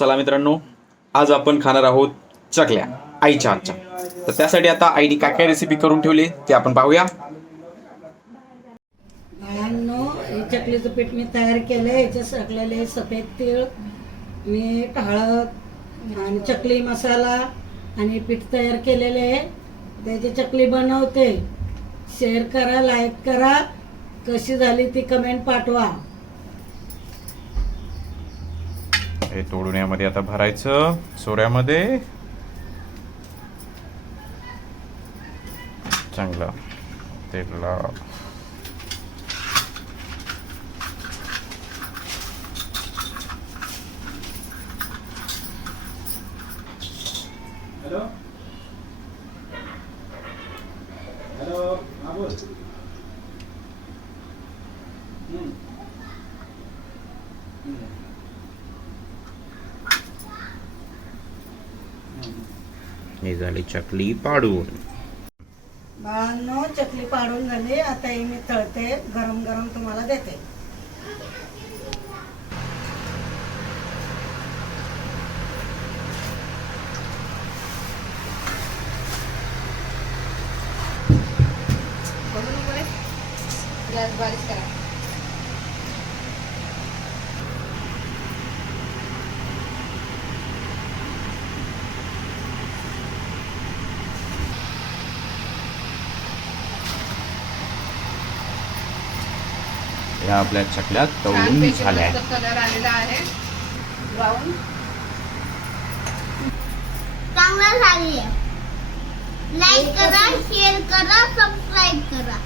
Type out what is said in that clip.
चला मित्रांनो, आज आपण खाणार आहोत चकल्या आईच्या हातच्या. तर त्यासाठी आता आईने काय काय रेसिपी करून ठेवली ते आपण पाहूया. बाळांनो, हे चकलीचं पीठ मी तयार केलं. याचे सगळेले सफेद तीळ, मीठ, हळद आणि चकली मसाला आणि पीठ तयार केलेले आहे. त्याची चकली बनवते. शेअर करा, लाईक करा. कशी झाली ती कमेंट पाठवा. हे तोडून यामध्ये आता भरायचं सोऱ्यामध्ये. चांगलं तेल हे झाली चकली पाडून. बाळांनो, चकली पाडून झाली. आता हे मी तळते, गरम गरम तुम्हाला देते. गॅस बारीक करा. या आपल्या चकल्या तळून छानपैकी झाल्या मस्त आहेत. कलर आलेला आहे. ब्राऊन चांगला झाली आहे. लाईक करा, शेअर करा, सबस्क्राईब करा.